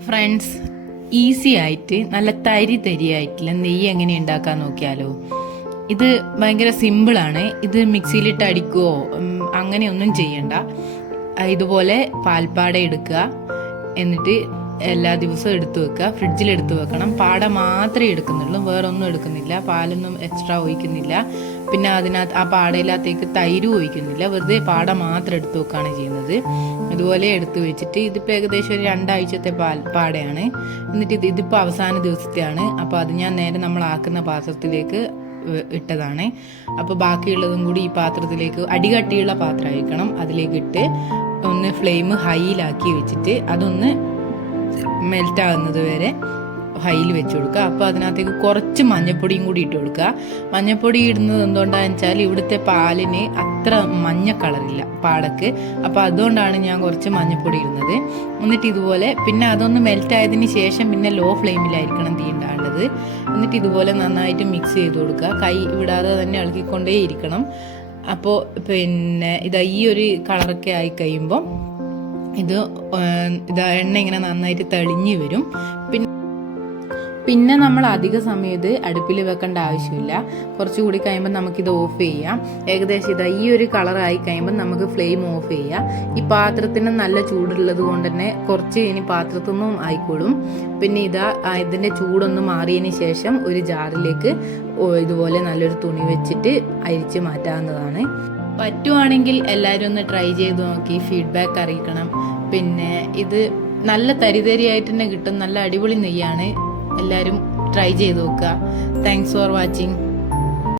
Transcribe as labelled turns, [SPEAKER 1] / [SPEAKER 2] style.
[SPEAKER 1] Friends easy ആയിട്ട് നല്ല തരി തരിയായിട്ടുള്ള നെയ്യ് എങ്ങനെ ഉണ്ടാക്കാൻ നോക്കിയാലോ? ഇത് ഭയങ്കര സിമ്പിളാണ് ഇത് മിക്സിയിലിട്ട് അടിക്കുവോ? അങ്ങനെയൊന്നും ചെയ്യണ്ട. ഇതുപോലെ പാൽപ്പാട എടുക്കുക. എന്നിട്ട് എല്ലാ ദിവസവും എടുത്തു വെക്കുക. ഫ്രിഡ്ജിൽ എടുത്തു വെക്കണം. പാട മാത്രമേ എടുക്കുന്നുള്ളൂ. വേറെ ഒന്നും എടുക്കുന്നില്ല. പാലൊന്നും എക്സ്ട്രാ ഒഴിക്കുന്നില്ല. പിന്നെ അതിനകത്ത് ആ പാടയിലകത്തേക്ക് തൈരും ഒഴിക്കുന്നില്ല. വെറുതെ പാട മാത്രം എടുത്തു വെക്കുകയാണ് ചെയ്യുന്നത്. ഇതുപോലെ എടുത്തു വെച്ചിട്ട് ഇതിപ്പോൾ ഏകദേശം ഒരു രണ്ടാഴ്ചത്തെ പാൽ പാടയാണ്. എന്നിട്ട് ഇത് ഇതിപ്പോൾ അവസാന ദിവസത്തെയാണ്. അപ്പോൾ അത് ഞാൻ നേരെ നമ്മൾ ആക്കുന്ന പാത്രത്തിലേക്ക് ഇട്ടതാണ്. അപ്പോൾ ബാക്കിയുള്ളതും കൂടി ഈ പാത്രത്തിലേക്ക് അടികട്ടിയുള്ള പാത്രമായിരിക്കണം അതിലേക്ക് ഇട്ട് ഒന്ന് ഫ്ലെയിം ഹൈയിലാക്കി വെച്ചിട്ട് അതൊന്ന് മെൽറ്റ് ആകുന്നത് വരെ ഹൈയിൽ വെച്ച് കൊടുക്കുക. അപ്പോൾ അതിനകത്തേക്ക് കുറച്ച് മഞ്ഞപ്പൊടിയും കൂടി ഇട്ട് കൊടുക്കുക. മഞ്ഞപ്പൊടി ഇടുന്നത് എന്തുകൊണ്ടാണെന്ന് വെച്ചാൽ ഇവിടുത്തെ പാലിന് അത്ര മഞ്ഞ കളറില്ല പാടക്ക്. അപ്പോൾ അതുകൊണ്ടാണ് ഞാൻ കുറച്ച് മഞ്ഞപ്പൊടി ഇടുന്നത്. എന്നിട്ട് ഇതുപോലെ പിന്നെ അതൊന്ന് മെൽറ്റ് ആയതിന് ശേഷം പിന്നെ ലോ ഫ്ലെയിമിലായിരിക്കണം തീ ഉണ്ടാകേണ്ടത് എന്നിട്ട് ഇതുപോലെ നന്നായിട്ട് മിക്സ് ചെയ്ത് കൊടുക്കുക. കൈ വിടാതെ തന്നെ ഇളക്കിക്കൊണ്ടേ ഇരിക്കണം. അപ്പോൾ പിന്നെ ഇതാ ഈ ഒരു കളറൊക്കെ ആയി കഴിയുമ്പോൾ ഇത് ഇത് എണ്ണ ഇങ്ങനെ നന്നായിട്ട് തെളിഞ്ഞ് വരും. പിന്നെ പിന്നെ നമ്മൾ അധിക സമയത്ത് അടുപ്പിൽ വെക്കേണ്ട ആവശ്യമില്ല. കുറച്ചുകൂടി കഴിയുമ്പോൾ നമുക്കിത് ഓഫ് ചെയ്യാം. ഏകദേശം ഇതാ ഈ ഒരു കളറായി കഴിയുമ്പോൾ നമുക്ക് ഫ്ലെയിം ഓഫ് ചെയ്യാം. ഈ പാത്രത്തിന് നല്ല ചൂടുള്ളത് കൊണ്ട് തന്നെ കുറച്ച് ഇനി പാത്രത്തിൽ നിന്നും ആയിക്കോളും. പിന്നെ ഇതാ ഇതിന്റെ ചൂടൊന്ന് മാറിയതിന് ശേഷം ഒരു ജാറിലേക്ക് ഇതുപോലെ നല്ലൊരു തുണി വെച്ചിട്ട് അരിച്ച് മാറ്റാവുന്നതാണ്. പറ്റുവാണെങ്കിൽ എല്ലാവരും ഒന്ന് ട്രൈ ചെയ്ത് നോക്കി ഫീഡ്ബാക്ക് അറിയിക്കണം. പിന്നെ ഇത് നല്ല തരിതരിയായിട്ട് തന്നെ കിട്ടും. നല്ല അടിപൊളി നെയ്യാണ്. എല്ലാവരും ട്രൈ ചെയ്ത് നോക്കുക. Thanks for watching